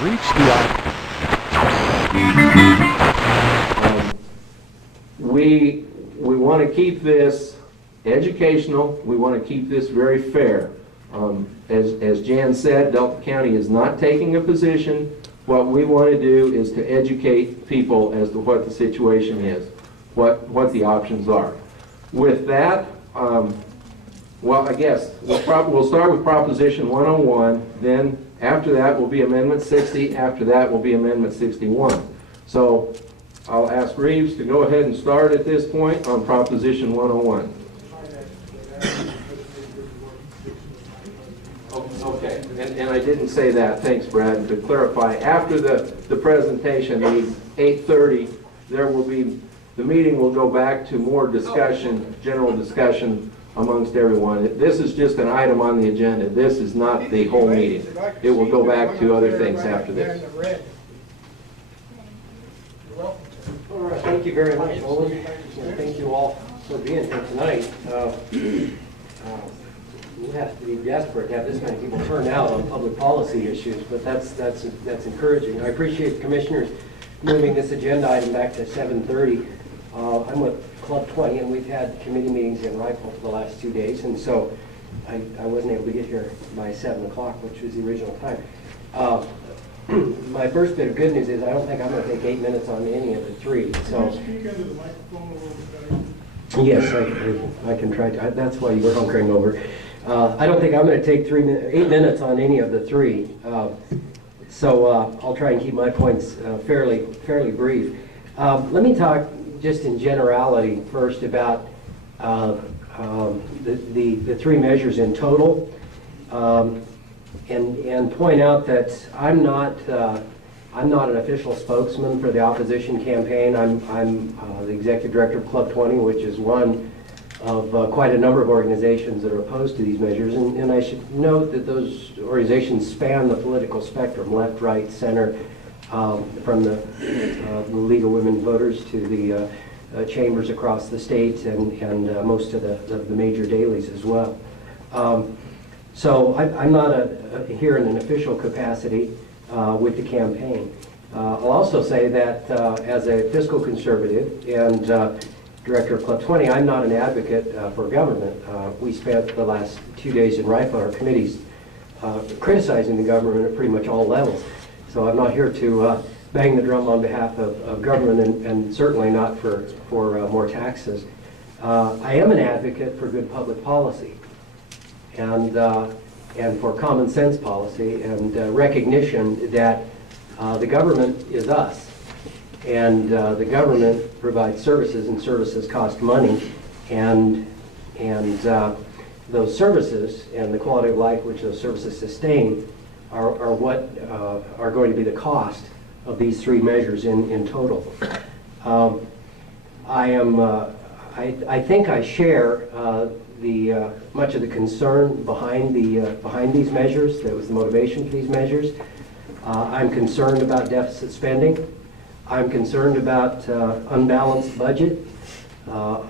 reached the We want to keep this educational. We want to keep this very fair. As Jan said, Delta County is not taking a position. What we want to do is to educate people as to what the situation is, what the options are. With that, well, I guess we'll start with Proposition 101, then after that will be Amendment 60, after that will be Amendment 61. So I'll ask Reeves to go ahead and start at this point on Proposition 101. Okay, and I didn't say that, thanks Brad. To clarify, after the presentation, the 8:30, the meeting will go back to more discussion, general discussion amongst everyone. This is just an item on the agenda. This is not the whole meeting. It will go back to other things after this. All right, thank you very much, Olin, and thank you all for being here tonight. We have to be desperate to have this many people turn out on public policy issues, but that's encouraging. I appreciate the commissioners moving this agenda item back to 7:30. I'm with Club 20, and we've had committee meetings in Rifle for the last 2 days, and so I wasn't able to get here by 7 o'clock, which was the original time. My first bit of good news is I don't think I'm going to take 8 minutes on any of the three. So. Can you speak into the microphone a little bit better? Yes, I can try to. That's why you were hunkering over. I don't think I'm going to take 8 minutes on any of the three. So I'll try and keep my points fairly brief. Let me talk just in generality first about the three measures in total, and point out that I'm not an official spokesman for the opposition campaign. I'm the executive director of Club 20, which is one of quite a number of organizations that are opposed to these measures. And I should note that those organizations span the political spectrum, left, right, center, from the League of Women Voters to the chambers across the state and most of the major dailies as well. So I'm not here in an official capacity with the campaign. I'll also say that as a fiscal conservative and director of Club 20, I'm not an advocate for government. We spent the last 2 days in Rifle, our committees, criticizing the government at pretty much all levels. So I'm not here to bang the drum on behalf of government, and certainly not for more taxes. I am an advocate for good public policy and for common sense policy and recognition that the government is us. And the government provides services, and services cost money, and those services and the quality of life which those services sustain are what are going to be the cost of these three measures in total. I think I share much of the concern behind these measures. That was the motivation for these measures. I'm concerned about deficit spending. I'm concerned about unbalanced budget. I'm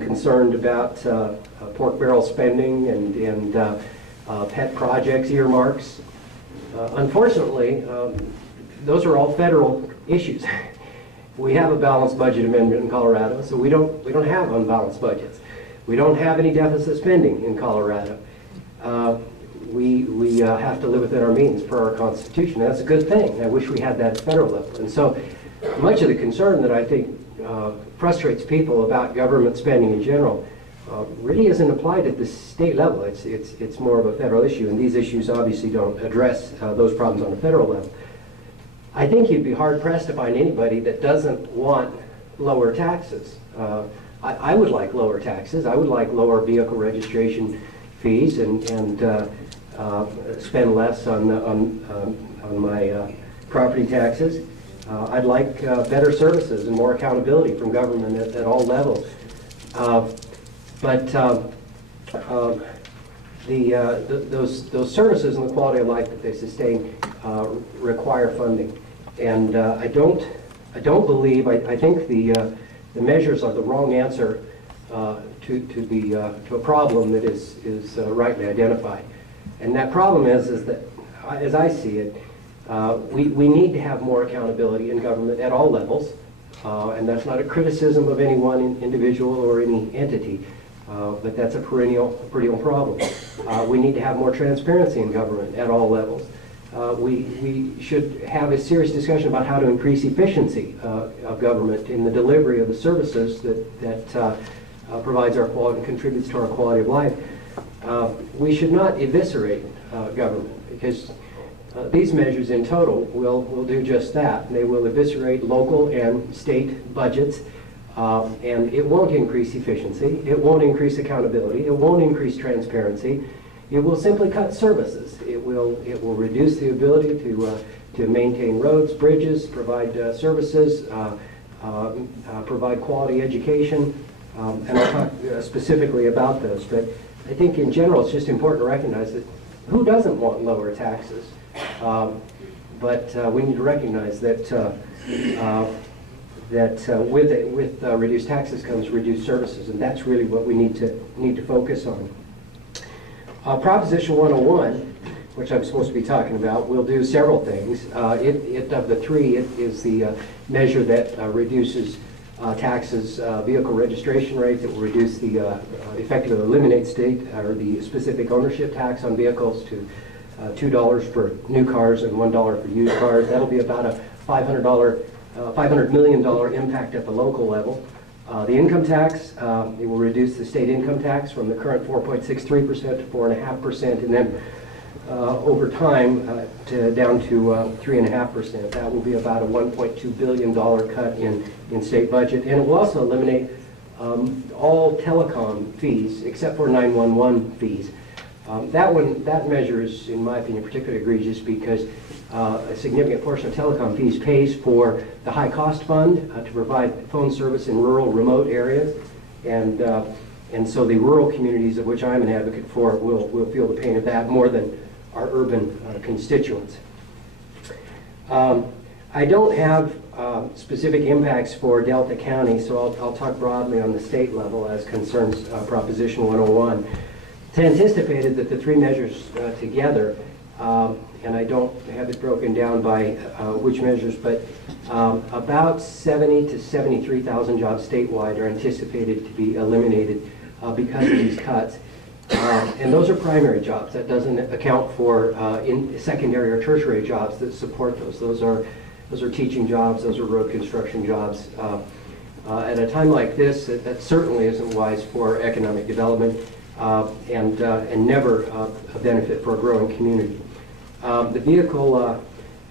concerned about pork barrel spending and pet projects, earmarks. Unfortunately, those are all federal issues. We have a balanced budget amendment in Colorado, so we don't have unbalanced budgets. We don't have any deficit spending in Colorado. We have to live within our means per our Constitution. That's a good thing. I wish we had that at the federal level. And so much of the concern that I think frustrates people about government spending in general really isn't applied at the state level. It's more of a federal issue, and these issues obviously don't address those problems on the federal level. I think you'd be hard-pressed to find anybody that doesn't want lower taxes. I would like lower taxes. I would like lower vehicle registration fees and spend less on my property taxes. I'd like better services and more accountability from government at all levels. But those services and the quality of life that they sustain require funding, and I don't believe. I think the measures are the wrong answer to a problem that is rightly identified, and that problem is that as I see it, we need to have more accountability in government at all levels. And that's not a criticism of any one individual or any entity, but that's a perennial problem. We need to have more transparency in government at all levels. We should have a serious discussion about how to increase efficiency of government in the delivery of the services that provides our quality and contributes to our quality of life. We should not eviscerate government, because these measures in total will do just that. They will eviscerate local and state budgets, and it won't increase efficiency, it won't increase accountability, it won't increase transparency. It will simply cut services. It will reduce the ability to maintain roads, bridges, provide services, provide quality education, and I'll talk specifically about those. But I think in general it's just important to recognize that who doesn't want lower taxes? But we need to recognize that with reduced taxes comes reduced services, and that's really what we need to focus on. Proposition 101, which I'm supposed to be talking about, will do several things. Of the three, it is the measure that reduces taxes, vehicle registration rate, that will reduce the effectively eliminate state or the specific ownership tax on vehicles to $2 for new cars and $1 for used cars. That'll be about a $500 million impact at the local level. The income tax, it will reduce the state income tax from the current 4.63% to 4.5%, and then over time down to 3.5%. That will be about a $1.2 billion cut in state budget, and it will also eliminate all telecom fees except for 911 fees. That measure is, in my opinion, particularly egregious because a significant portion of telecom fees pays for the high cost fund to provide phone service in rural, remote areas, and so the rural communities, of which I'm an advocate for, will feel the pain of that more than our urban constituents. I don't have specific impacts for Delta County, so I'll talk broadly on the state level as concerns Proposition 101. It's anticipated that the three measures together, and I don't have it broken down by which measures, but about 70 to 73,000 jobs statewide are anticipated to be eliminated because of these cuts. And those are primary jobs. That doesn't account for in secondary or tertiary jobs that support those. Those are teaching jobs, those are road construction jobs. At a time like this, that certainly isn't wise for economic development and never a benefit for a growing community. The vehicle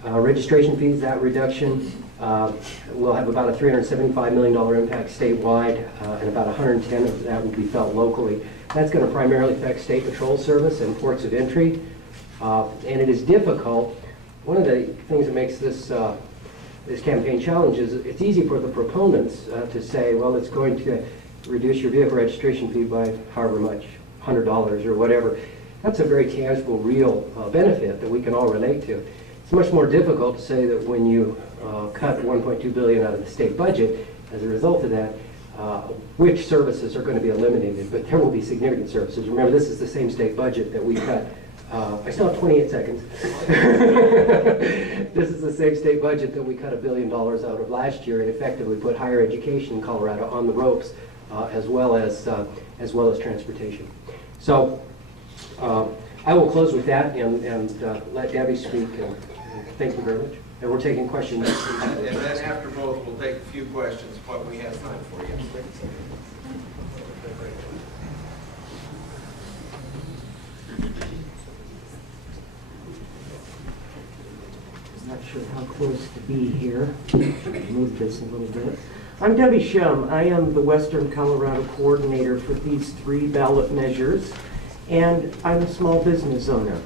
registration fees, that reduction will have about a $375 million impact statewide, and about 110 of that will be felt locally. That's going to primarily affect State Patrol Service and ports of entry, and it is difficult. One of the things that makes this campaign challenge is it's easy for the proponents to say, well, it's going to reduce your vehicle registration fee by however much, $100 or whatever. That's a very tangible, real benefit that we can all relate to. It's much more difficult to say that when you cut $1.2 billion out of the state budget, as a result of that, which services are going to be eliminated, but there will be significant services. Remember, this is the same state budget that we cut. I still have 28 seconds. This is the same state budget that we cut $1 billion out of last year and effectively put higher education in Colorado on the ropes, as well as transportation. So I will close with that and let Debbie speak. And thank you very much. And we're taking questions. And then after both, we'll take a few questions, what we have time for you. Not sure how close to be here. Move this a little bit. I'm Debbie Shum. I am the Western Colorado coordinator for these three ballot measures, and I'm a small business owner.